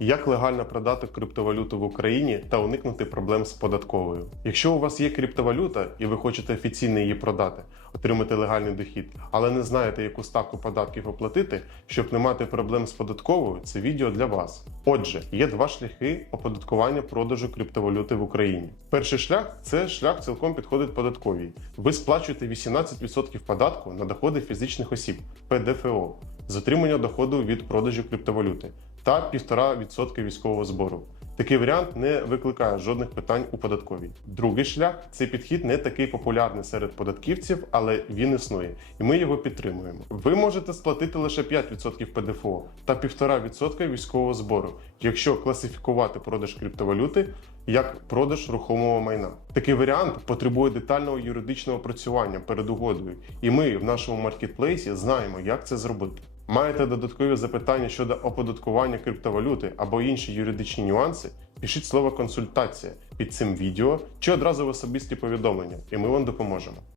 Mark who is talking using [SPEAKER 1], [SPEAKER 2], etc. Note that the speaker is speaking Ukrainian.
[SPEAKER 1] Як легально продати криптовалюту в Україні та уникнути проблем з податковою? Якщо у вас є криптовалюта і ви хочете офіційно її продати, отримати легальний дохід, але не знаєте, яку ставку податків оплатити, щоб не мати проблем з податковою, це відео для вас. Отже, є два шляхи оподаткування продажу криптовалюти в Україні. Перший шлях це шлях цілком підходить податковій. Ви сплачуєте 18% податку на доходи фізичних осіб ПДФО з отримання доходу від продажу криптовалюти та 1,5% військового збору. Такий варіант не викликає жодних питань у податковій. Другий шлях цей підхід не такий популярний серед податківців, але він існує, і ми його підтримуємо. Ви можете сплатити лише 5% ПДФО та 1,5% військового збору, якщо класифікувати продаж криптовалюти як продаж рухомого майна. Такий варіант потребує детального юридичного опрацювання перед угодою, і ми в нашому маркетплейсі знаємо, як це зробити. Маєте додаткові запитання щодо оподаткування криптовалюти або інші юридичні нюанси? Пишіть слово консультація під цим відео чи одразу в особисті повідомлення, і ми вам допоможемо.